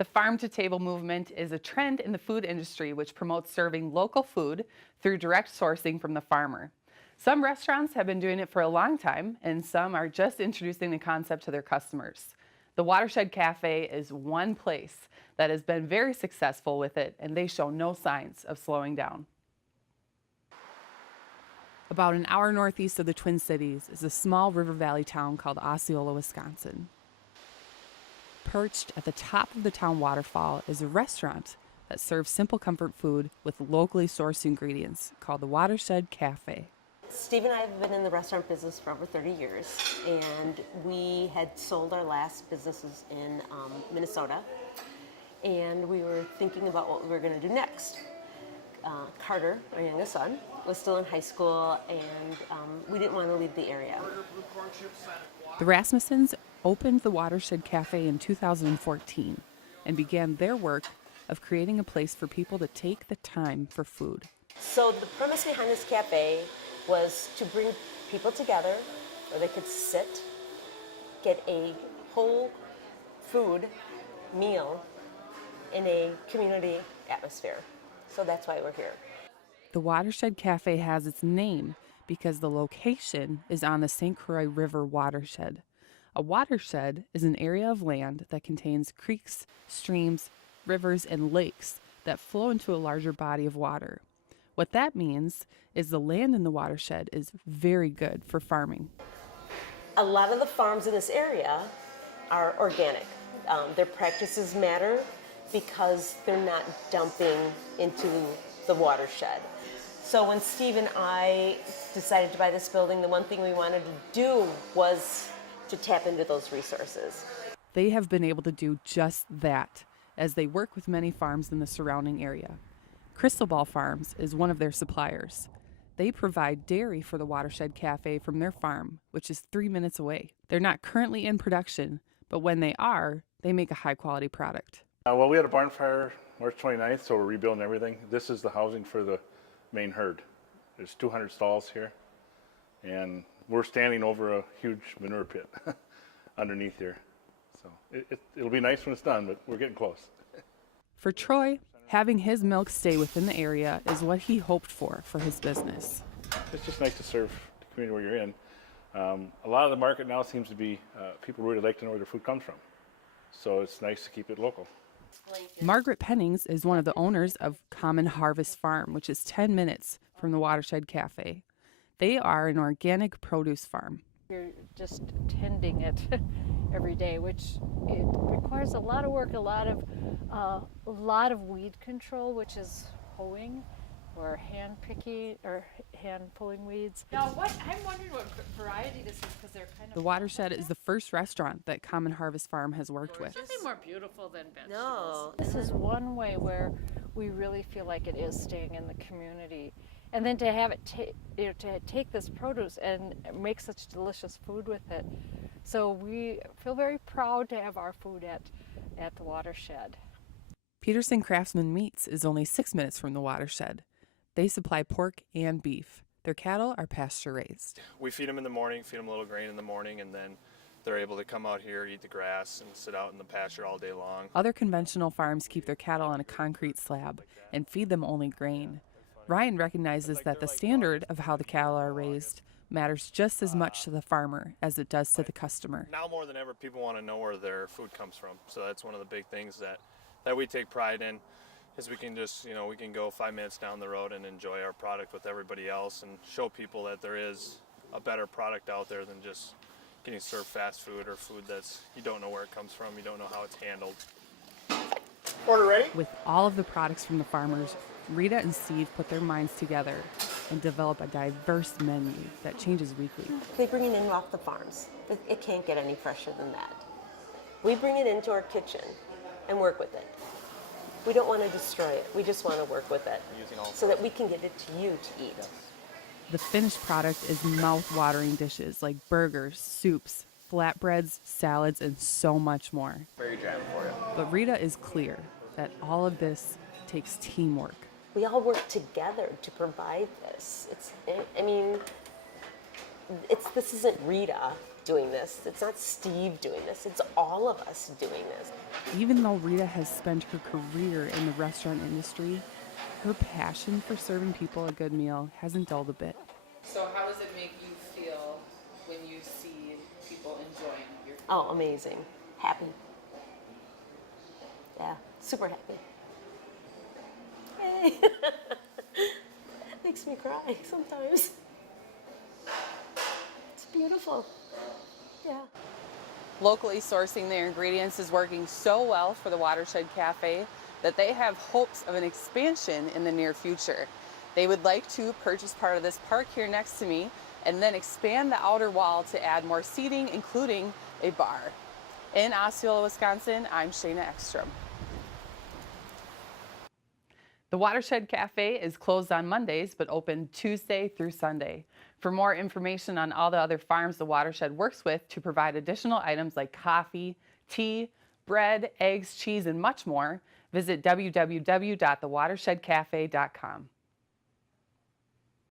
The farm-to-table movement is a trend in the food industry which promotes serving local food through direct sourcing from the farmer. Some restaurants have been doing it for a long time, and some are just introducing the concept to their customers. The Watershed Cafe is one place that has been very successful with it, and they show no signs of slowing down. About an hour northeast of the Twin Cities is a small river valley town called Osceola, Wisconsin. Perched at the top of the town waterfall is a restaurant that serves simple comfort food with locally sourced ingredients called the Watershed Cafe. Steve and I have been in the restaurant business for over 30 years, and we had sold our last businesses in Minnesota, and we were thinking about what we were going to do next. Carter, our youngest son, was still in high school, and we didn't want to leave the area. The Rasmussens opened the Watershed Cafe in 2014 and began their work of creating a place for people to take the time for food. So the premise behind this cafe was to bring people together where they could sit, get a whole food meal in a community atmosphere. So that's why we're here. The Watershed Cafe has its name because the location is on the St. Croix River watershed. A watershed is an area of land that contains creeks, streams, rivers, and lakes that flow into a larger body of water. What that means is the land in the watershed is very good for farming. A lot of the farms in this area are organic. Their practices matter because they're not dumping into the watershed. So when Steve and I decided to buy this building, the one thing we wanted to do was to tap into those resources. They have been able to do just that as they work with many farms in the surrounding area. Crystal Ball Farms is one of their suppliers. They provide dairy for the Watershed Cafe from their farm, which is 3 minutes away. They're not currently in production, but when they are, they make a high-quality product. Well, we had a barn fire March 29th, so we're rebuilding everything. This is the housing for the main herd. There's 200 stalls here, and we're standing over a huge manure pit underneath here. So it'll be nice when it's done, but we're getting close. For Troy, having his milk stay within the area is what he hoped for his business. It's just nice to serve the community where you're in. A lot of the market now seems to be people really like to know where their food comes from. So it's nice to keep it local. Margaret Pennings is one of the owners of Common Harvest Farm, which is 10 minutes from the Watershed Cafe. They are an organic produce farm. You're just tending it every day, which it requires a lot of work, a lot of weed control, which is hoeing or hand picking or hand pulling weeds. Now, I'm wondering what variety this is because they're kind of. The Watershed is the first restaurant that Common Harvest Farm has worked with. Nothing more beautiful than vegetables. No. This is one way where we really feel like it is staying in the community. And then to have it to take this produce and make such delicious food with it. So we feel very proud to have our food at the Watershed. Peterson Craftsman Meats is only 6 minutes from the Watershed. They supply pork and beef. Their cattle are pasture raised. We feed them in the morning, feed them a little grain in the morning, and then they're able to come out here, eat the grass, and sit out in the pasture all day long. Other conventional farms keep their cattle on a concrete slab and feed them only grain. Ryan recognizes that the standard of how the cattle are raised matters just as much to the farmer as it does to the customer. Now more than ever, people want to know where their food comes from. So that's one of the big things that we take pride in, is we can just, we can go 5 minutes down the road and enjoy our product with everybody else and show people that there is a better product out there than just getting served fast food or food that's, you don't know where it comes from, you don't know how it's handled. Order ready? With all of the products from the farmers, Rita and Steve put their minds together and develop a diverse menu that changes weekly. They bring it in off the farms. It can't get any fresher than that. We bring it into our kitchen and work with it. We don't want to destroy it. We just want to work with it so that we can get it to you to eat. The finished product is mouth-watering dishes like burgers, soups, flatbreads, salads, and so much more. Very jamming for you. But Rita is clear that all of this takes teamwork. We all work together to provide this. This isn't Rita doing this. It's not Steve doing this. It's all of us doing this. Even though Rita has spent her career in the restaurant industry, her passion for serving people a good meal hasn't dulled a bit. So how does it make you feel when you see people enjoying your food? Oh, amazing. Happy. Yeah, super happy. Yay. Makes me cry sometimes. It's beautiful. Yeah. Locally sourcing their ingredients is working so well for the Watershed Cafe that they have hopes of an expansion in the near future. They would like to purchase part of this park here next to me and then expand the outer wall to add more seating, including a bar. In Osceola, Wisconsin, I'm Shayna Ekstrom. The Watershed Cafe is closed on Mondays but open Tuesday through Sunday. For more information on all the other farms the Watershed works with to provide additional items like coffee, tea, bread, eggs, cheese, and much more, visit www.thewatershedcafe.com.